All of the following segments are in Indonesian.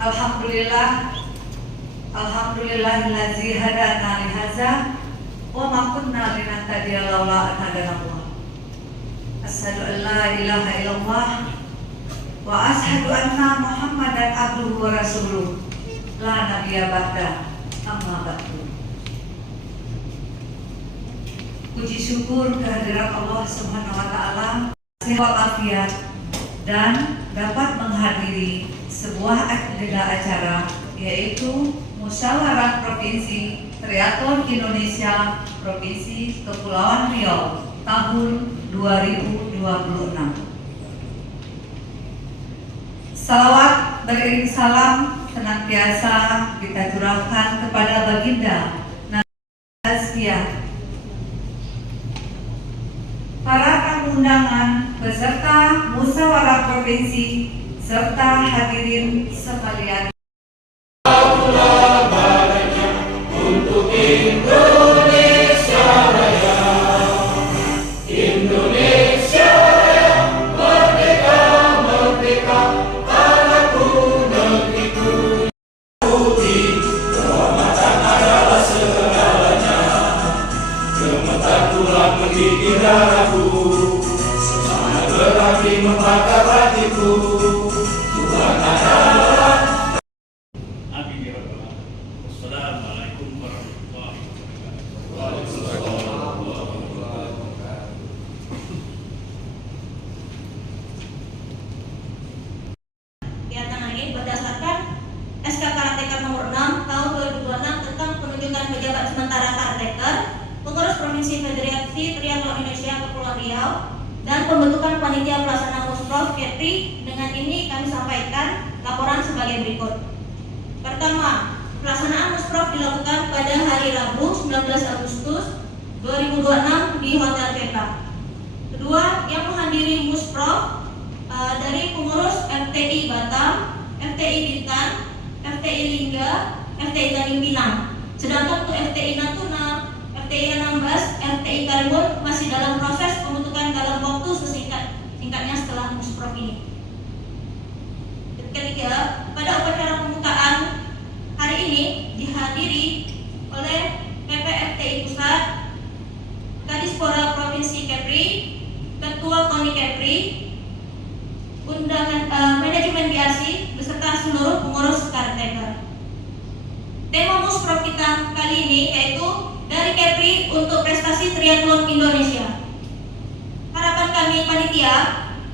Alhamdulillah, alhamdulillahillazi hadana li hadza wa ma kunna linahtadiya laula an hadana Allah. Asyhadu an la ilaha illallah wa asyhadu anna Muhammadan abduhu wa rasuluh. La nabiyya ba'da, amma ba'du. Puji syukur kehadirat Allah Subhanahu wa taala, sehat walafiat dan dapat menghadiri sebuah agenda acara yaitu Musyawarah Provinsi Triathlon Indonesia Provinsi Kepulauan Riau tahun 2026. Salawat beriring salam senantiasa kita curahkan kepada Baginda Nabi Azkiyah, para tamu undangan beserta musyawarah provinsi serta hadirin sekalian. Untuk Indonesia Raya, Indonesia yang merdeka, merdeka, tanahku negeriku. Putih, kehormatan adalah segalanya. Gemetar tulang menggigit darahku, semangat berarti membakar hatiku. Tuhan adalah. Amin ya rabbal alamin. Wassalamualaikum warahmatullahi wabarakatuh. Kegiatan ini berdasarkan SK Karateka nomor 6 tahun 2026 tentang penunjukan pejabat sementara Karateka, pengurus Provinsi Federasi Triathlon Indonesia Kepulauan Riau, dan pembentukan panitia pelaksana Musprov Kepri. Dengan ini kami sampaikan laporan sebagai berikut. Pertama, pelaksanaan Musprov dilakukan pada hari Rabu 19 Agustus 2026 di Hotel Veta. Kedua, yang menghadiri Musprov dari pengurus FTI Batam, FTI Bintan, FTI Lingga, FTI Tanjung Pinang. Sedangkan untuk FTI Natuna, FTI Anambas, FTI Karimun masih dalam proses pembentukan dalam waktu singkatnya setelah Musprov ini. Ketiga, pada upacara pembukaan hari ini dihadiri oleh PPFTI Pusat, Kadispora Provinsi Kepri, Ketua KONI Kepri, undangan manajemen BRC beserta seluruh pengurus Karateka. Tema Musprov kita kali ini yaitu dari Kepri untuk prestasi triathlon Indonesia. Harapan kami panitia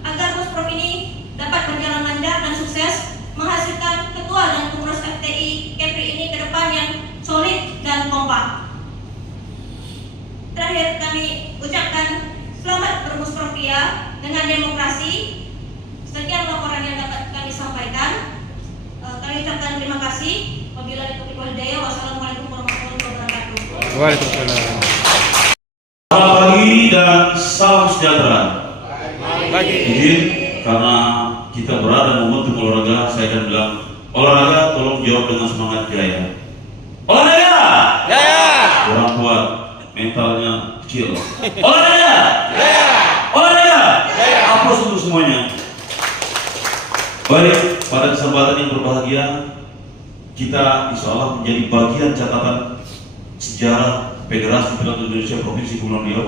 agar Musprov ini dapat berjalan lancar dan sukses, menghasilkan ketua dan pengurus FTI Kepri ini ke depan yang solid dan kompak. Terakhir kami ucapkan selamat bermusprofia dengan demokrasi. Sekian laporan yang dapat kami sampaikan. Kami ucapkan terima kasih. Wabillahi taufiq wal hidayah. Wassalamualaikum warahmatullahi wabarakatuh. Waalaikumsalam. Selamat pagi dan salam sejahtera. Pagi. Izin karena kita berada momentum olahraga, saya akan bilang olahraga tolong jawab dengan semangat jaya. Olahraga! Jaya. Orang kuat, mentalnya kecil. Olahraga! Jaya. Olahraga! Jaya. Aplaus untuk semuanya. Baik, pada kesempatan yang berbahagia, kita insya Allah menjadi bagian catatan sejarah Federasi Triathlon Indonesia Provinsi Kepulauan Riau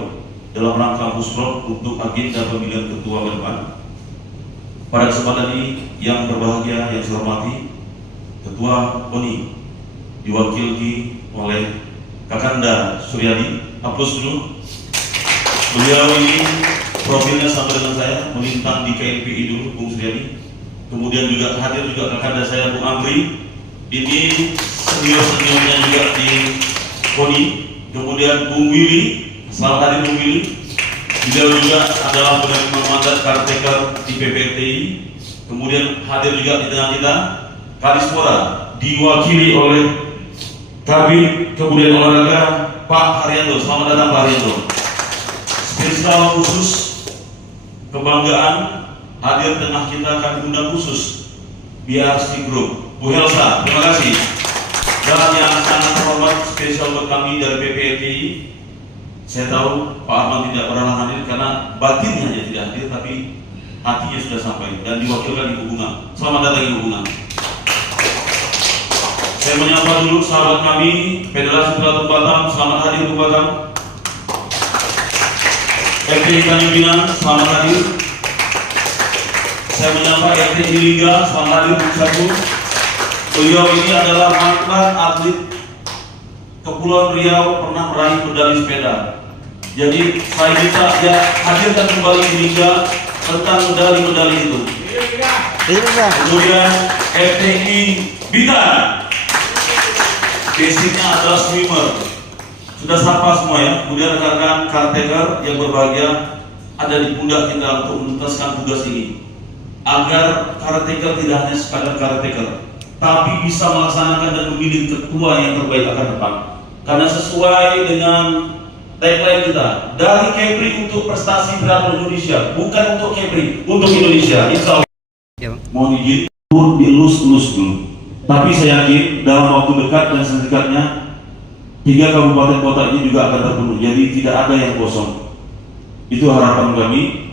dalam rangka Musprov untuk agenda pemilihan ketua ke depan. Pada kesempatan ini yang berbahagia, yang saya hormati, Ketua KONI diwakili oleh Kakanda Suryadi. Aplaus dulu. Beliau ini profilnya sama dengan saya, melintang di KLPI dulu, Bung Suryadi. Kemudian juga hadir juga Kakanda saya, Bung Amri. Ini senior-seniornya juga di KONI. Kemudian Bung Willy, selamat hadir Bung Willy. Beliau juga adalah penerima mandat Karateka di PPTI. Kemudian hadir juga di tengah kita Kadispora diwakili oleh Kabin Kemudian Olahraga Pak Haryanto. Selamat datang Pak Haryanto. Spesial khusus kebanggaan hadir tengah kita kami undang khusus BRC Group Bu Helsa, terima kasih. Dan yang sangat terhormat spesial buat kami dari PPTI. Saya tahu Pak Arman tidak pernah hadir karena batinnya hanya tidak hadir, tapi hatinya sudah sampai dan diwakilkan Ibu Bunga. Selamat datang Ibu Bunga. Saya menyapa dulu sahabat kami Federasi Triathlon Batam, selamat hadir untuk Batam. FPI Tanjung Pinang, selamat hadir. Saya menyapa FPI Lingga, selamat hadir untuk satu. Beliau ini adalah mantan atlet Kepulauan Riau, pernah meraih medali sepeda. Jadi saya minta dia hadirkan kembali di Lingga tentang medali-medali itu. Kemudian FTI Bintang, basicnya adalah swimmer. Sudah sapa semua ya. Kemudian rekan-rekan caretaker yang berbahagia, ada di pundak kita untuk menuntaskan tugas ini, agar caretaker tidak hanya sekadar caretaker, tapi bisa melaksanakan dan memilih ketua yang terbaik akan depan. Karena sesuai dengan tagline kita, dari Kepri untuk prestasi triathlon Indonesia, bukan untuk Kepri, untuk Indonesia. Insya Allah. Mohon izin dilus-lus dulu. Tapi saya yakin dalam waktu dekat dan sedekatnya 3 kabupaten kota ini juga akan terpenuhi. Jadi tidak ada yang kosong. Itu harapan kami.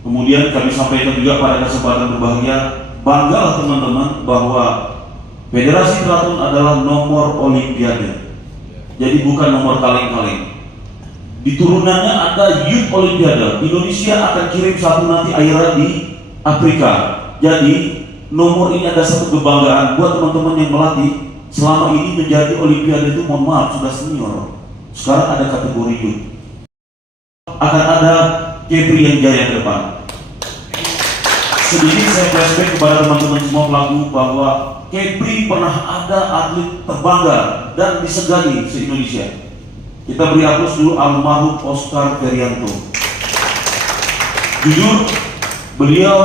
Kemudian kami sampaikan juga pada kesempatan berbahagia, banggalah teman-teman bahwa Federasi Triathlon adalah nomor Olimpiade. Jadi bukan nomor kaleng-kaleng. Di turunannya ada Youth Olimpiade. Indonesia akan kirim satu nanti akhirnya di Afrika. Jadi nomor ini ada satu kebanggaan buat teman-teman yang melatih. Selama ini menjadi Olimpiade itu, mohon maaf, sudah senior. Sekarang ada kategori youth. Akan ada Kepri yang jaya ke depan. Sedikit saya flashback kepada teman-teman semua pelaku bahwa Kepri pernah ada atlet terbangga dan disegani se-Indonesia. Kita beri aplaus dulu almarhum Oscar Ferianto. Jujur, beliau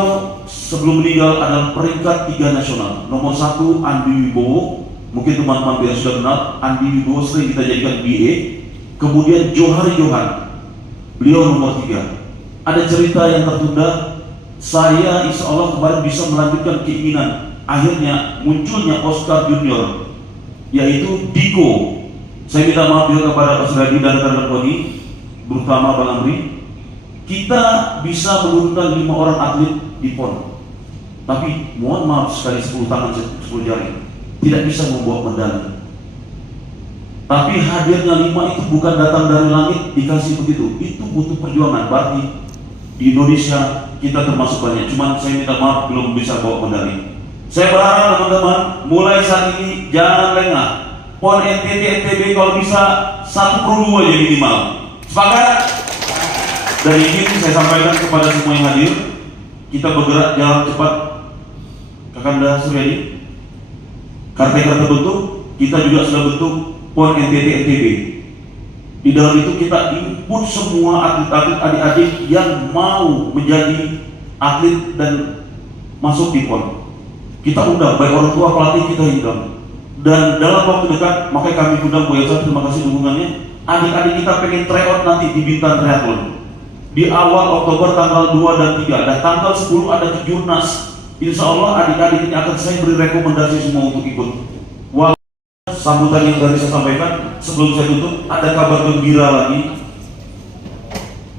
sebelum meninggal adalah peringkat 3 nasional. Nomor 1 Andi Wibowo, mungkin teman-teman biasa sudah kenal. Andi Wibowo sering kita jadikan BA. Kemudian Johari Johan, beliau nomor 3. Ada cerita yang tertunda. Saya insya Allah kemarin bisa melanjutkan keinginan. Akhirnya munculnya Oscar Junior, yaitu Diko. Saya minta maaf juga kepada Mas Radi dan rekan-rekan Koni, terutama Bang Amri. Kita bisa menurunkan 5 orang atlet di PON, tapi mohon maaf sekali 10 tangan 10 jari tidak bisa membawa medali. Tapi hadirnya 5 itu bukan datang dari langit dikasih begitu. Itu butuh perjuangan. Berarti di Indonesia kita termasuk banyak. Cuman saya minta maaf belum bisa bawa medali. Saya berharap teman-teman mulai saat ini jangan lengah. PON NTT NTB kalau bisa 1/2 aja minimal. Sepakat? Dan ini saya sampaikan kepada semua yang hadir, kita bergerak jalan cepat. Kakanda Suryadi, caretaker terbentuk, kita juga sudah bentuk PON NTT NTB. Di dalam itu kita input semua atlet-atlet adik-adik yang mau menjadi atlet dan masuk di PON. Kita undang, baik orang tua, pelatih kita undang. Dan dalam waktu dekat, makanya kami undang Bu Elsa, terima kasih dukungannya. Adik-adik kita pengen tryout nanti di Bintan Triathlon. Di awal Oktober tanggal 2 dan 3, dan tanggal 10 ada kejurnas. Insya Allah adik-adik ini akan saya beri rekomendasi semua untuk ikut. Sambutan yang tadi saya sampaikan, sebelum saya tutup, ada kabar gembira lagi.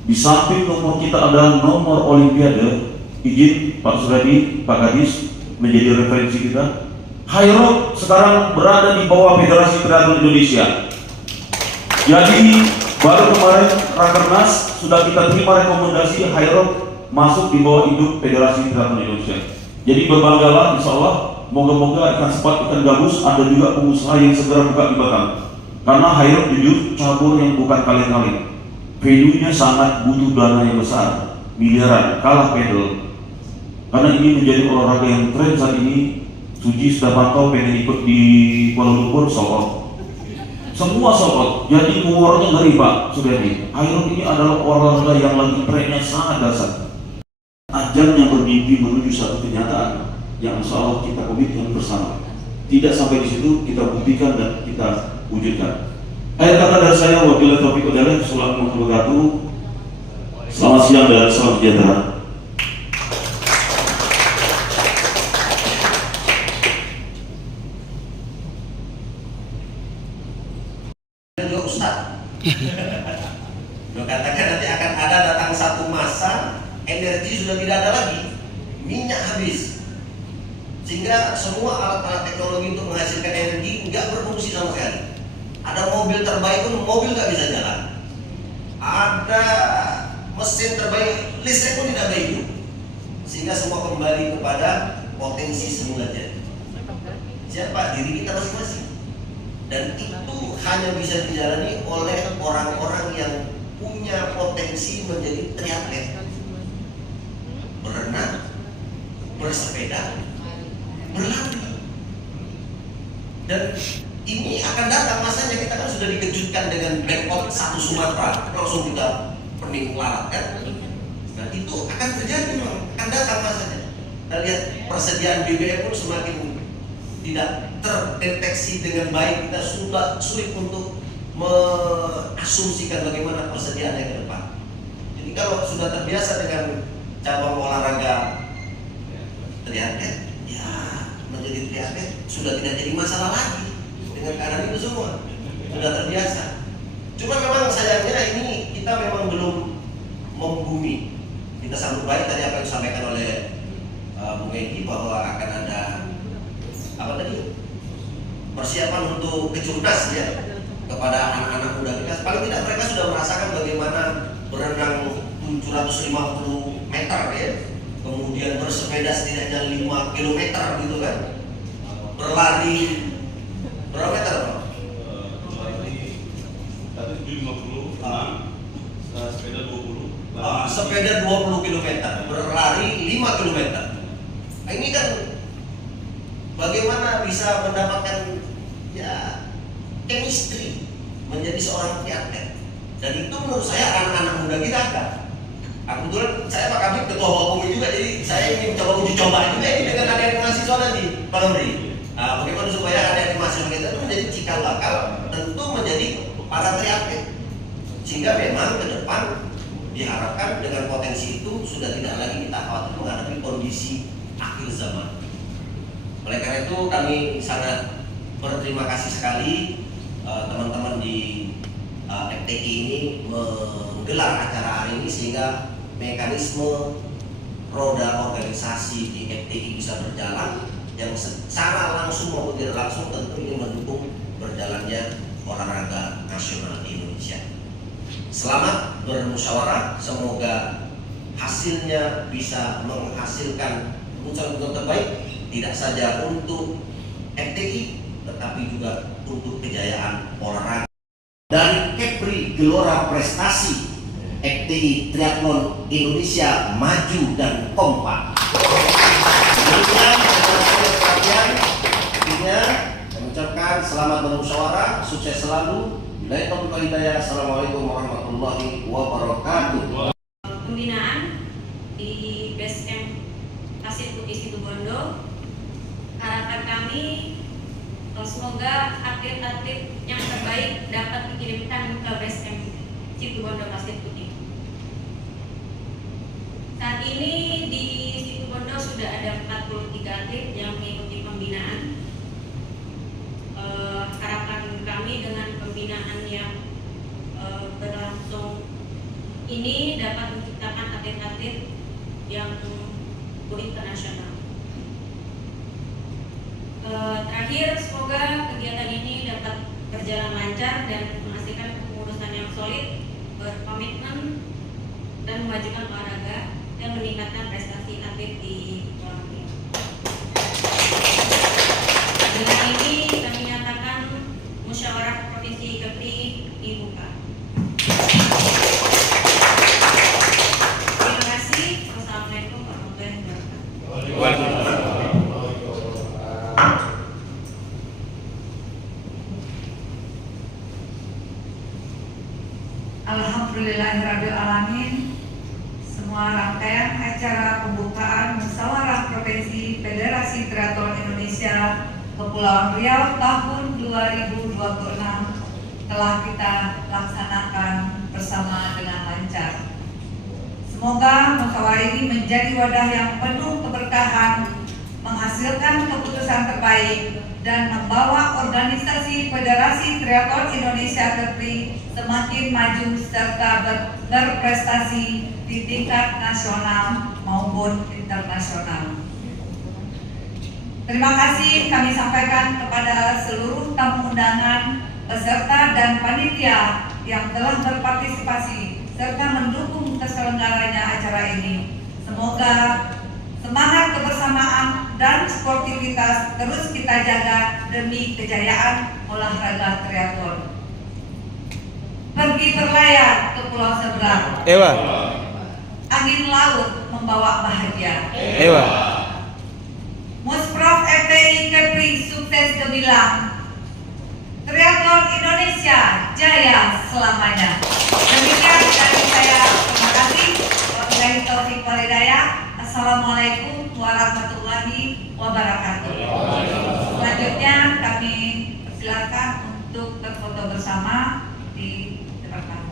Di samping nomor kita adalah nomor Olimpiade, izin Pak Suradi, Pak Kadis menjadi referensi kita. Hairok sekarang berada di bawah Federasi Triathlon Indonesia. Jadi baru kemarin Rakernas sudah kita terima rekomendasi Hairok masuk di bawah induk Federasi Triathlon Indonesia. Jadi berbanggalah, insya Allah. Moga-moga ikan sepat, ikan gabus, ada juga pengusaha yang segera buka di Batam. Karena Hairok jujur cabur yang bukan kaleng-kaleng. Value-nya sangat butuh dana yang besar, miliaran, kalah pedal. Karena ini menjadi olahraga yang tren saat ini. Suji sudah pantau pengen ikut di Kuala Lumpur, sold out. Semua sold out. Jadi umurnya ngeri Pak Suryadi. Hairok ini adalah olahraga yang lagi trennya sangat dasar. Ajang yang bermimpi menuju satu kenyataan yang insya Allah kita komitmen bersama. Tidak sampai di situ, kita buktikan dan kita wujudkan. Akhir kata dari saya, wabillahi taufiq wal hidayah. Assalamualaikum warahmatullahi wabarakatuh. Selamat siang dan salam sejahtera. Lo katakan nanti akan ada datang satu masa energi sudah tidak ada lagi, minyak habis. sehingga semua alat-alat teknologi untuk menghasilkan energi nggak berfungsi sama sekali. Ada mobil terbaik pun mobil nggak bisa jalan. Ada mesin terbaik, listrik pun tidak baik, sehingga semua kembali kepada potensi semulanya. Siapa? Diri kita masing-masing. Dan itu hanya bisa dijalani oleh orang-orang yang punya potensi menjadi triatlet, berenang, bersepeda, berlari. Dan ini akan datang masanya. Kita kan sudah dikejutkan dengan blackout 1 Sumatera, langsung kita pening lalat kan. Nah itu akan terjadi, memang akan datang masanya. Kita lihat persediaan BBM pun semakin tidak terdeteksi dengan baik. Kita sudah sulit untuk mengasumsikan bagaimana persediaannya ke depan. Jadi kalau sudah terbiasa dengan cabang olahraga triatlet, ya menjadi triatlet sudah tidak jadi masalah lagi dengan keadaan itu semua, sudah terbiasa. Cuma memang sayangnya ini kita memang belum membumi. Kita sambut baik tadi apa yang disampaikan oleh Bung Edi bahwa akan ada apa tadi, persiapan untuk kejurnas ya kepada anak-anak muda kita. Paling tidak mereka sudah merasakan bagaimana berenang 750 meter ya, kemudian bersepeda setidaknya 5 km gitu kan, berlari berapa meter Pak? Tadi 750, sepeda 20. Sepeda 20 km, berlari 5 km. Nah, ini kan bagaimana bisa mendapatkan ya chemistry menjadi seorang triatlet. Dan itu menurut saya anak-anak muda kita ada. Kebetulan saya Pak Kabit ketua Bapumi juga, jadi saya ingin coba uji coba juga ini dengan adik-adik mahasiswa nanti Pak Lemri. Nah, bagaimana supaya adik-adik mahasiswa kita itu menjadi cikal bakal, tentu menjadi para triatlet, sehingga memang ke depan diharapkan dengan potensi itu sudah tidak lagi kita khawatir menghadapi kondisi akhir zaman. Oleh karena itu kami sangat berterima kasih sekali teman-teman di FTI ini menggelar acara hari ini, sehingga mekanisme roda organisasi di FTI bisa berjalan yang secara langsung maupun tidak langsung tentu ini mendukung berjalannya olahraga nasional di Indonesia. Selamat bermusyawarah, semoga hasilnya bisa menghasilkan keputusan terbaik, tidak saja untuk FTI tetapi juga untuk kejayaan olahraga. Dari Kepri Gelora Prestasi, FTI Triathlon Indonesia maju dan kompak. Demikian perhatian, saya mengucapkan selamat bermusyawarah, sukses selalu. Bila taufiq wal hidayah. Assalamualaikum warahmatullahi wabarakatuh. Pembinaan di Base Camp Pasir Putih Situbondo, harapan kami semoga atlet-atlet yang terbaik dapat dikirimkan ke Base Camp Situbondo Pasir Putih. Saat ini di Situbondo sudah ada 43 atlet yang mengikuti pembinaan. Harapan kami dengan pembinaan yang berlangsung ini dapat menciptakan atlet-atlet yang go internasional. Terakhir, semoga kegiatan ini dapat berjalan lancar dan menghasilkan kepengurusan yang solid, berkomitmen dan memajukan olahraga dan meningkatkan prestasi atlet di Kepulauan Riau. Dengan ini kami nyatakan musyawarah provinsi Kepri dibuka. Terima kasih. Wassalamualaikum warahmatullahi wabarakatuh. Waalaikumsalam. Alhamdulillahirrabbilalamin. Semua rangkaian acara pembukaan Musyawarah Provinsi Federasi Triathlon Indonesia Kepulauan Riau tahun 2026 telah kita laksanakan bersama dengan lancar. Semoga musyawarah ini menjadi wadah yang penuh keberkahan, menghasilkan keputusan terbaik, dan membawa organisasi Federasi Triathlon Indonesia Kepri semakin maju serta berprestasi di tingkat nasional maupun internasional. Terima kasih kami sampaikan kepada seluruh tamu undangan, peserta dan panitia yang telah berpartisipasi serta mendukung terselenggaranya acara ini. Semoga semangat kebersamaan dan sportivitas terus kita jaga demi kejayaan olahraga triathlon. Pergi berlayar ke pulau seberang. Ewa. Angin laut membawa bahagia. Ewa. Musprov FPI Kepri sukses gemilang. Triathlon Indonesia jaya selamanya. Demikian dari saya. Terima kasih. Wabillahi taufiq wal hidayah. Assalamualaikum warahmatullahi wabarakatuh. Selanjutnya kami persilakan untuk berfoto bersama di depan.